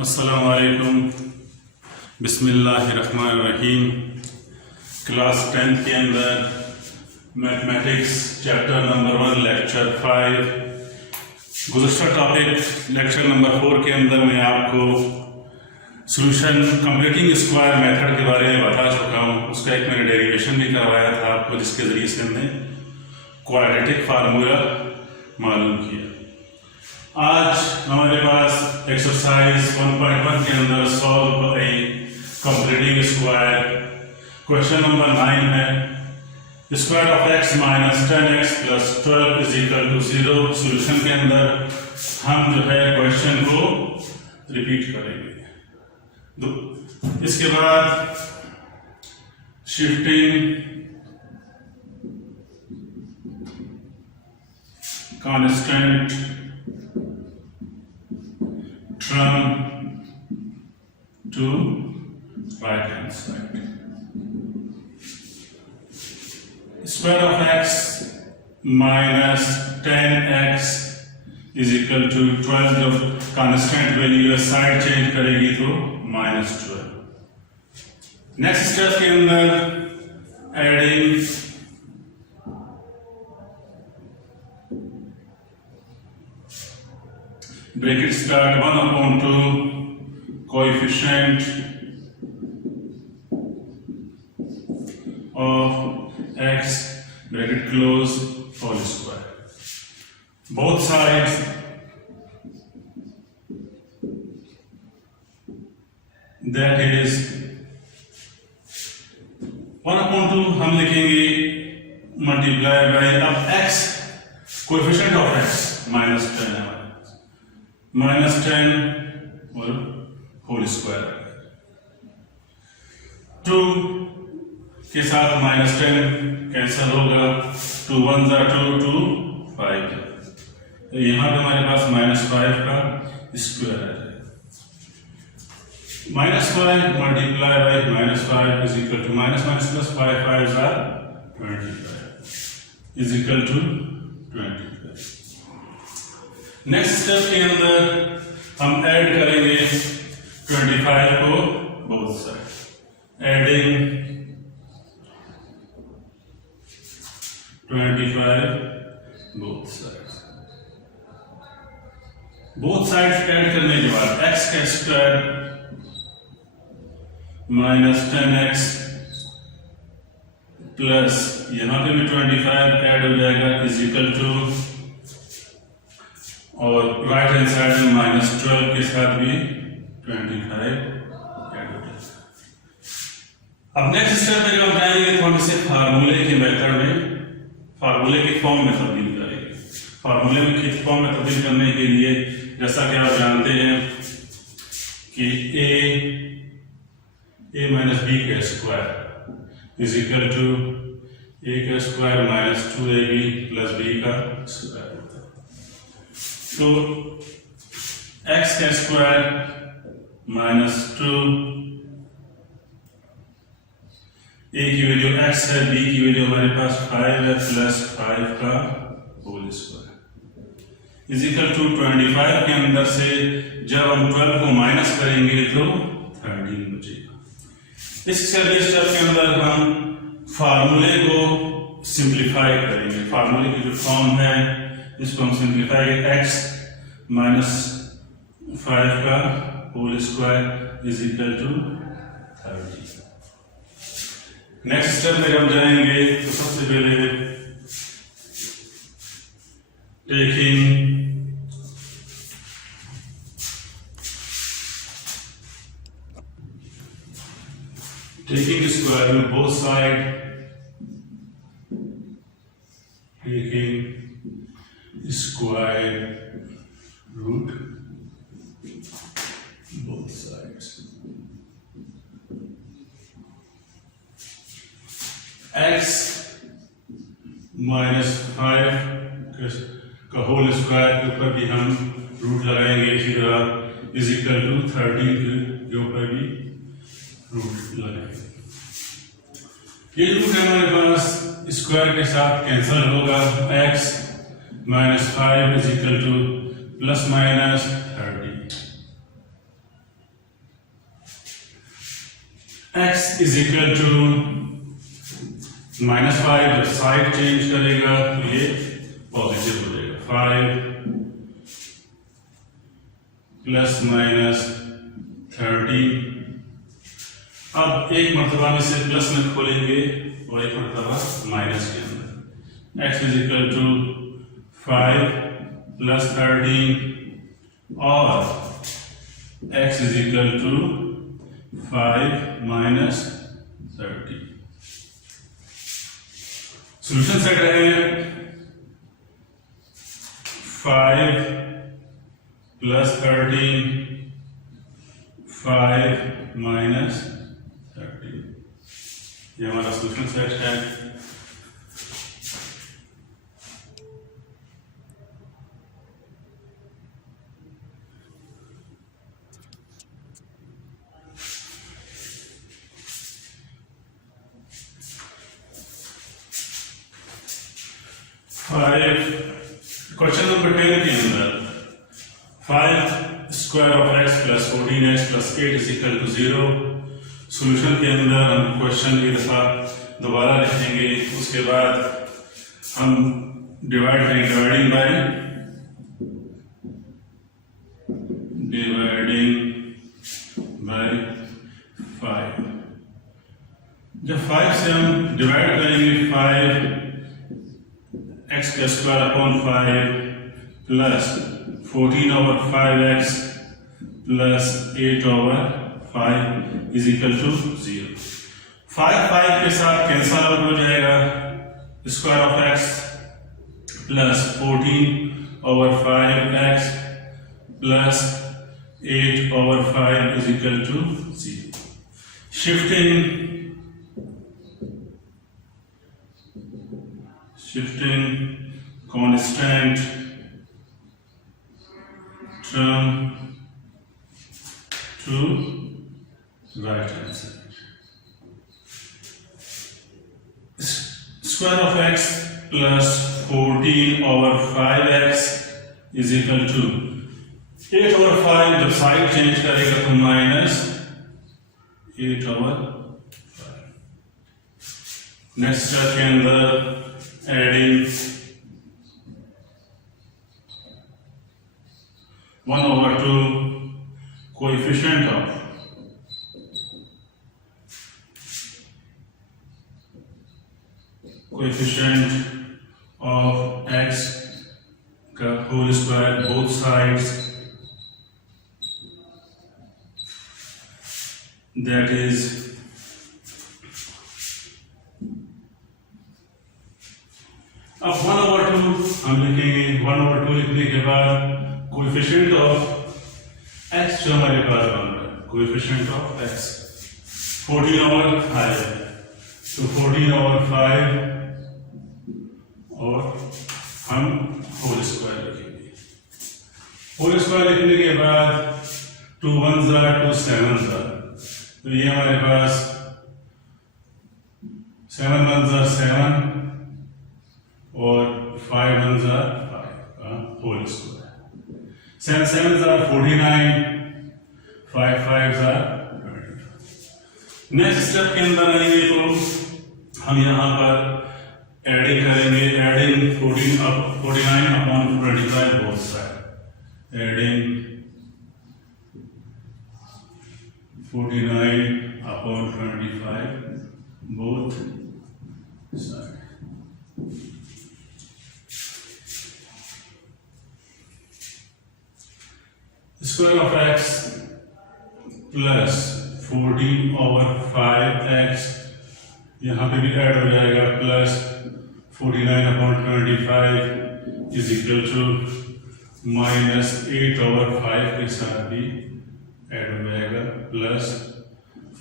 अस्सलामुअलैकुम, बिस्मिल्लाहिर्रहमानिर्रहीम। क्लास 10 के अंदर मैथमेटिक्स चैप्टर नंबर 1 लेक्चर 5 गुज़श्ता टॉपिक लेक्चर नंबर 4 के अंदर मैं आपको सॉल्यूशन कंप्लीटिंग स्क्वायर मेथड के बारे में बता चुका हूँ। उसका एक मैंने डेरिवेशन भी करवाया था आपको, जिसके ज़रिए से हमने क्वाड्रेटिक फार्मूला मालूम किया। आज हमारे पास एक्सरसाइज 1.1 के अंदर solve a completing square question number 9 है। Square of x minus 10x plus 12 is equal to 0। Solution के अंदर हम जो है क्वेश्चन को रिपीट करेंगे। इसके बाद shifting constant term to right hand side. Square of x minus 10x is equal to 12। जब कांस्टेंट वैल्यू साइड चेंज करेगी तो -12। नेक्स्ट स्टेप के अंदर adding bracket start 1/2 coefficient of x bracket close whole square, both sides that is 1/2 हम लिखेंगे multiply by अब x coefficient of x -10 है, -10 और होल स्क्वायर 2 के साथ -10 कैंसिल होगा, 2 1 जा 2 2 5। तो यहाँ पे हमारे पास -5 का स्क्वायर है। -5 multiply by -5 is equal to -5 plus 5 5 जा 25 is equal to 25। Next step के अंदर हम ऐड करेंगे 25 को both side, adding 25 both side add करने के बाद x का स्क्वायर माइनस 10x प्लस यहां पे भी 25 ऐड हो जाएगा इज इक्वल टू, और राइट हैंड साइड में -12 के साथ भी 25 ऐड हो जाएगा। अब नेक्स्ट स्टेप में जब हम जाएंगे तो हम इसे फार्मूले के मेथड में, फार्मूले के फॉर्म में तब्दील करेंगे। फार्मूले में किस फॉर्म में तब्दील करने के लिए, जैसा कि आप जानते हैं कि a माइनस b का square is equal to a का square minus 2ab plus b का स्क्वायर। तो x का स्क्वायर -2, a की वैल्यू x है, b की वैल्यू हमारे पास 5 है, प्लस 5 का whole square is equal to 25 के अंदर से जब हम 12 को माइनस करेंगे तो 13 बचेगा। इस स्टेप के अंदर हम फार्मूले को सिंप्लीफाई करेंगे। फार्मूले की जो फॉर्म है इसको हम सिंप्लीफाई, x माइनस 5 का whole square is equal to 30। Next step में हम जाएंगे तो सबसे पहले taking square root both side, taking square root both sides, x minus 5 का होल स्क्वायर के ऊपर भी हम रूट लगाएंगे, फिर इज इक्वल टू 13 के ऊपर भी रूट लगाएंगे। ये रूट हमारे पास स्क्वायर के साथ कैंसिल होगा, x -5 is equal to plus minus 30। x is equal to -5, जब साइड चेंज करेगा तो ये पॉजिटिव हो जाएगा, 5 प्लस माइनस 13। अब एक मरतबा में से प्लस में खोलेंगे और एक मरतबा माइनस के अंदर। x is equal to 5 plus 13 और x is equal to 5 minus 30। Solution set है 5 प्लस 13 5 माइनस 30, ये हमारा सोल्यूशन सेट है। क्वेश्चन नंबर 10 के अंदर 5 square of x plus 14x plus 8 is equal to 0। Solution के अंदर हम क्वेश्चन एक दफा दोबारा लिखेंगे, उसके बाद हम डिवाइड करेंगे डिवाइडिंग बाय 5। जब 5 से हम डिवाइड करेंगे 5 x का square upon 5 plus 14 over 5x plus 8 over 5 is equal to 0। 5 के साथ कैंसल आउट हो जाएगा, square of x plus 14 over 5x plus 8 over 5 is equal to 0। Shifting constant term to right hand side. Square of x plus 14 over 5x is equal to 8 over 5, जब side change करेगा तो minus 8 over 5। Next step के अंदर adding 1 over 2 coefficient of x का whole square both sides, that is अब 1 over 2 हम लिखेंगे। 1 over 2 लिखने के बाद कोएफिशिएंट ऑफ x जो हमारे पास बन रहा है, कोएफिशिएंट ऑफ x 14 over 5, तो 14 over 5 और हम होल स्क्वायर लिखेंगे। होल स्क्वायर लिखने के बाद 2 1s are 2 7s are, तो ये हमारे पास 7 1s are 7 और 5 1s are 5 का whole square. 7 7s are 49, 5 5s are 25। Next step के अंदर आएंगे तो हम यहाँ पर एडिंग करेंगे। Adding 49 upon 25 both side, adding 49 upon 25 both side. Square of x plus 14 over 5x यहाँ पे भी ऐड हो जाएगा, plus 49 upon 25 is equal to minus 8 over 5 के साथ भी ऐड हो जाएगा, प्लस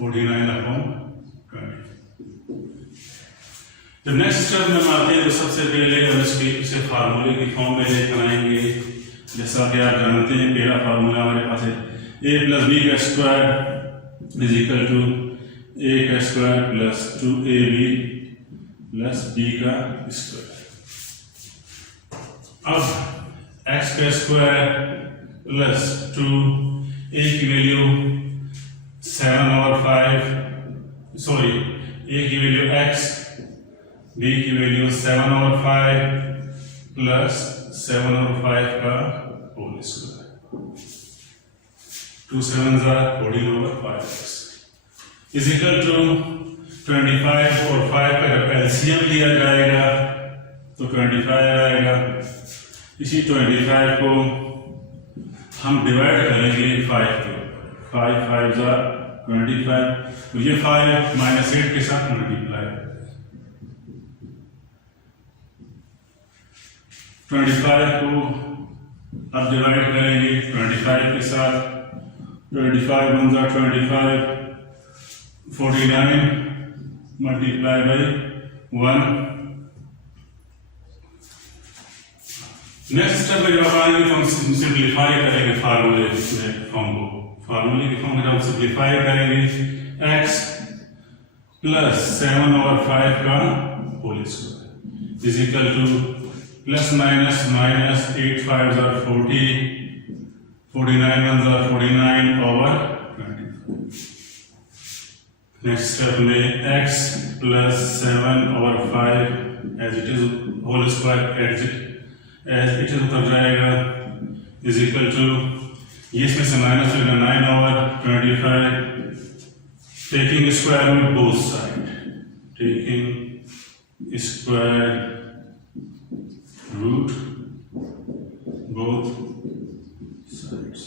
49 अपॉन 20। जब नेक्स्ट स्टेप में आते हैं तो सबसे पहले हम इसे फार्मूले की फॉर्म में लेकर आएंगे। जैसा कि आप जानते हैं पहला फार्मूला हमारे पास है a प्लस बी का square is equal to a का square plus 2ab plus b का स्क्वायर। अब x का स्क्वायर प्लस 2, a की वैल्यू 7 और 5 सॉरी ए की वैल्यू x, b की वैल्यू 7/5 प्लस 7/5 का whole square, 2 7s are 14/5 is equal to 25 और 5 का जब एलसीएम लिया जाएगा तो 25 आएगा। इसी 25 को हम डिवाइड करेंगे 5 के, 5 5s are 25, तो ये 5 -8 के साथ मल्टीप्लाई, 25 को अब डिवाइड करेंगे 25 के साथ, 25 1s are 25, 49 multiply by 1। Next step में जब आएंगे तो हम सिंप्लीफाई करेंगे फार्मूले फॉर्म को, फार्मूले की फॉर्म में हम सिंप्लीफाई करेंगे x प्लस 7/5 का whole square is equal to plus minus minus 8 5s are 40, 49 1s are 49/25। Next step में x plus 7/5 as it is whole square as it is उतर जाएगा इज इक्वल टू, ये इसमें से माइनस होगा 9/25, taking square root both side, taking square root both sides,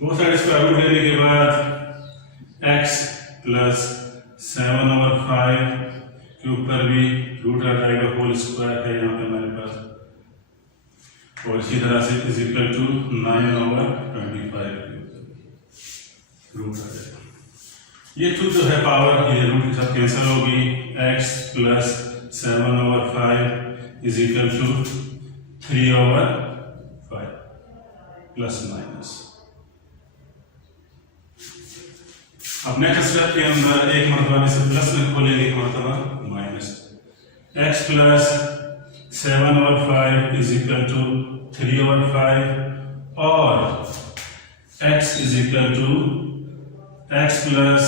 both side square root लेने के बाद x प्लस 7/5 के ऊपर भी रूट आ जाएगा, होल स्क्वायर है यहाँ पे हमारे पास, और इसी तरह से इज इक्वल टू 9/25 रूट आ जाएगा। ये टू जो है पावर ये रूट के साथ कैंसिल होगी, x plus 7/5 is equal to 3/5 plus minus. अब नेक्स्ट स्टेप के अंदर एक मरतबा में से प्लस में खोलेंगे, एक मरतबा minus, x plus 7/5 is equal to 3/5 और x is equal to x plus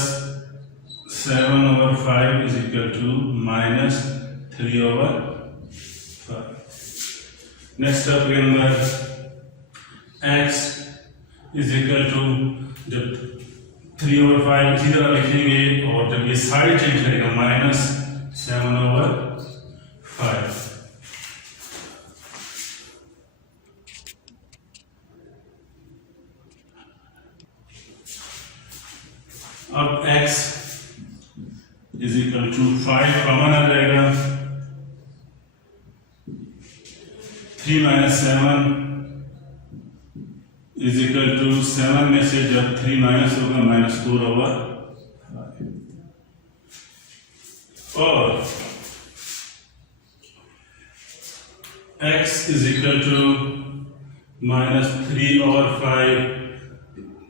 7/5 is equal to minus 3/5। Next step के अंदर x इज इक्वल टू, जब 3/5 इसी तरह लिखेंगे और जब ये साइड चेंज करेगा माइनस 7/5। अब x is equal to 5 common आ जाएगा, 3 - 7 इज इक्वल टू 7 में से जब 3 माइनस होगा -4/5 और x इज इक्वल टू -3/5,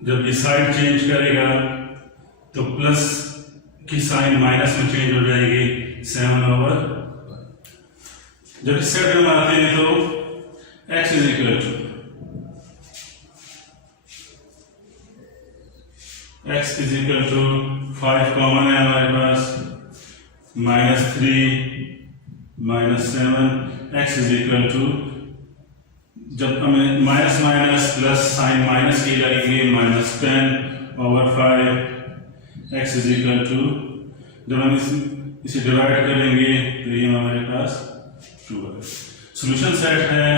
जब ये साइड चेंज करेगा तो प्लस की साइन माइनस में चेंज हो जाएगी 7/5। जब इस साइड में आते हैं तो x is equal to x is equal to 5 common है हमारे पास, -3 - 7, x इज इक्वल टू, जब हमें minus minus plus sign minus की लगेंगे -10/5, x इज इक्वल टू, जब हम इसे डिवाइड करेंगे तो ये हमारे पास 2 है। सोल्यूशन सेट है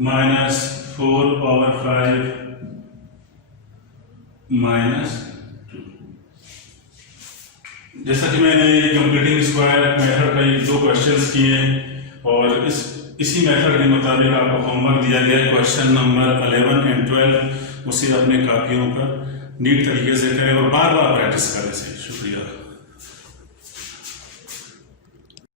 -4/5 -2। जैसा कि मैंने कंप्लीटिंग स्क्वायर मेथड का 2 क्वेश्चंस किए और इसी मेथड के मुताबिक आपको होमवर्क दिया गया है, क्वेश्चन नंबर 11 और 12 उसे अपने कापियों पर नीट तरीके से करें और बार बार प्रैक्टिस करें। शुक्रिया।